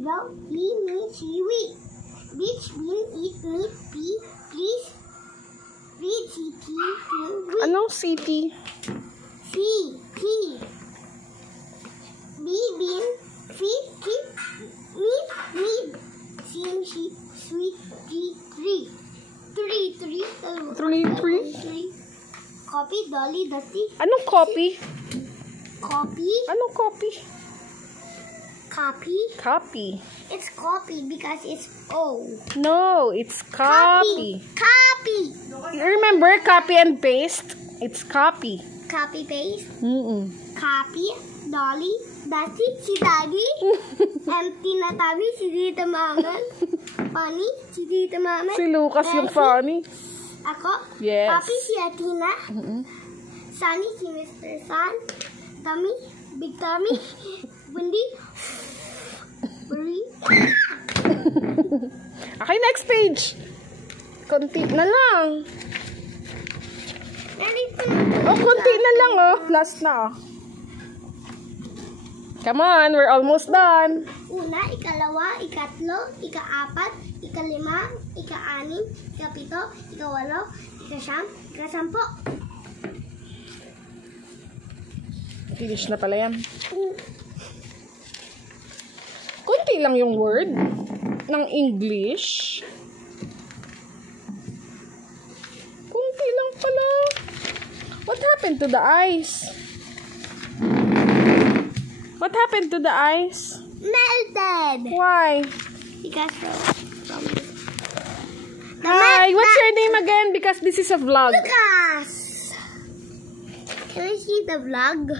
zero. E means seaweed. Which means eat meat. P, please. Read CT. Anong city? C, T. B, bean. Feet, keep. Meat, meat. C, sheep. Sweet, T, tree. Three. Three. Copy, dolly, dusty. Anong copy? Copy. Anong copy? Copy. Copy. It's copy because it's O. No, it's copy. Copy. You remember copy and paste? It's copy. Copy paste. Copy. Dolly. Dusty. Si Daddy. Empty na tabi. Si Tita Maman. Funny. Si Tita Maman. Si Lucas yung funny. Ako. Yes. Papi si Atina. Sunny si Mr. Sun. Tummy. Big Tummy. Bundy. Burry. Okay, next page. Konti na lang. Oh, konti na lang, oh. Last na, oh. Come on, we're almost done. Una, ikalawa, ikatlo, ikaapat, ikalima, ikaanim, ikapito, ikawalo, ikasyam, ikasampo. Finish na pala yan. Konti lang yung word ng English. Konti lang pala. What happened to the eyes? What happened to the eyes? Melted! Why? Because Hi, what's your name again? Because this is a vlog. Lucas! Can I see the vlog?